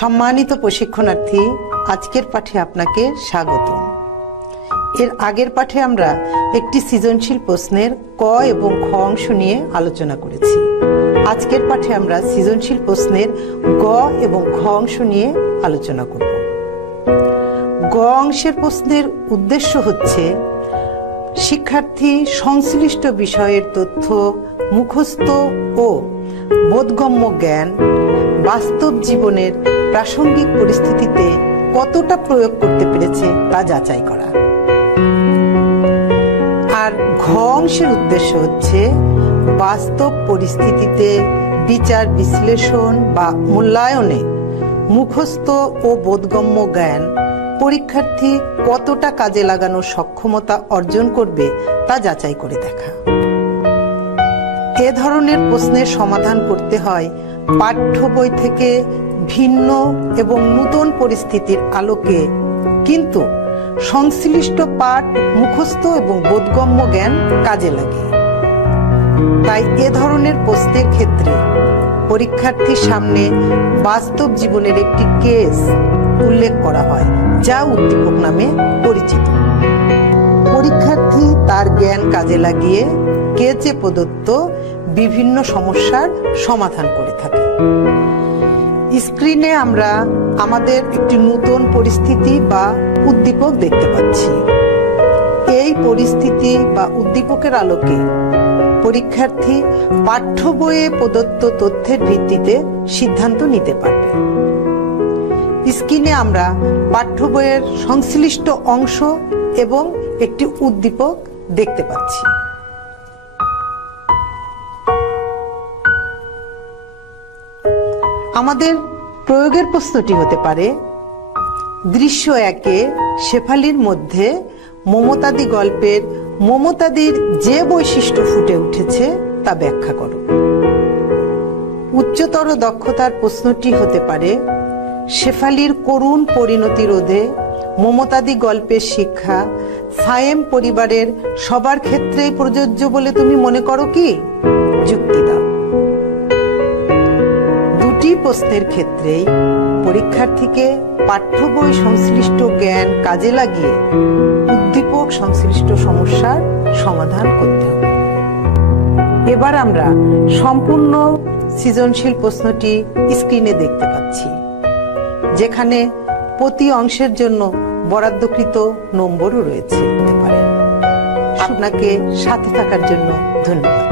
সম্মানিত প্রশিক্ষণার্থী, আজকের পাঠে আপনাকে স্বাগত। এর আগের পাঠে আমরা একটি সৃজনশীল প্রশ্নের ক এবং খ অংশ নিয়ে আলোচনা করেছি। আজকের পাঠে আমরা সৃজনশীল প্রশ্নের গ এবং ঘ অংশ নিয়ে আলোচনা করব। গ অংশের প্রশ্নের উদ্দেশ্য হচ্ছে শিক্ষার্থী সংশ্লিষ্ট বিষয়ের তথ্য মুখস্থ ও বোধগম্য জ্ঞান বাস্তব জীবনের প্রাসঙ্গিক পরিস্থিতিতে কতটা প্রয়োগ করতে পেরেছে তা যাচাই করা। আর ঘ অংশের উদ্দেশ্য হচ্ছে বাস্তব পরিস্থিতিতে বিচার বিশ্লেষণ বা মূল্যায়নে মুখস্থ ও বোধগম্য জ্ঞান পরীক্ষার্থী কতটা কাজে লাগানোর সক্ষমতা অর্জন করবে তা যাচাই করে দেখা। এ ধরনের প্রশ্নের সমাধান করতে হয় পাঠ্য বই থেকে ভিন্ন এবং নতুন পরিস্থিতির আলোকে, কিন্তু সংশ্লিষ্ট পাঠ মুখস্থ এবং বোধগম্য জ্ঞান কাজে লাগে। তাই এ ধরনের প্রশ্নের ক্ষেত্রে পরীক্ষার্থীর সামনে বাস্তব জীবনের একটি কেস উল্লেখ করা হয়, যা উদ্দীপক নামে পরিচিত। পরীক্ষার্থী তার জ্ঞান কাজে লাগিয়ে কেসে প্রদত্ত বিভিন্ন সমস্যার সমাধান করে থাকে। স্ক্রিনে আমরা আমাদের একটি নতুন পরিস্থিতি বা উদ্দীপক দেখতে পাচ্ছি। এই পরিস্থিতি বা উদ্দীপকের আলোকে পরীক্ষার্থী পাঠ্য বইয়ে প্রদত্ত তথ্যের ভিত্তিতে সিদ্ধান্ত নিতে পারবে। স্ক্রিনে আমরা পাঠ্য বইয়ের সংশ্লিষ্ট অংশ এবং একটি উদ্দীপক দেখতে পাচ্ছি। আমাদের প্রয়োগের প্রশ্নটি হতে পারে, দৃশ্য একে শেফালির মধ্যে মমতাদি গল্পের মমতাদির যে বৈশিষ্ট্য ফুটে উঠেছে তা ব্যাখ্যা করো। উচ্চতর দক্ষতার প্রশ্নটি হতে পারে, শেফালির করুণ পরিণতি রোধে মমতাদি গল্পের শিক্ষা সায়েম পরিবারের সবার ক্ষেত্রেই প্রযোজ্য বলে তুমি মনে করো কি? যুক্তি দাও। দুটি প্রশ্নের ক্ষেত্রেই পরীক্ষার্থীকে পাঠ্য বই সংশ্লিষ্ট জ্ঞান কাজে লাগিয়ে উদ্দীপক সংশ্লিষ্ট সমস্যার সমাধান করতে হবে। এবার আমরা সম্পূর্ণ সৃজনশীল প্রশ্নটি স্ক্রিনে দেখতে পাচ্ছি, যেখানে প্রতি অংশের জন্য বরাদ্দকৃত নম্বরও রয়েছে। আপনাকে সাথে থাকার জন্য ধন্যবাদ।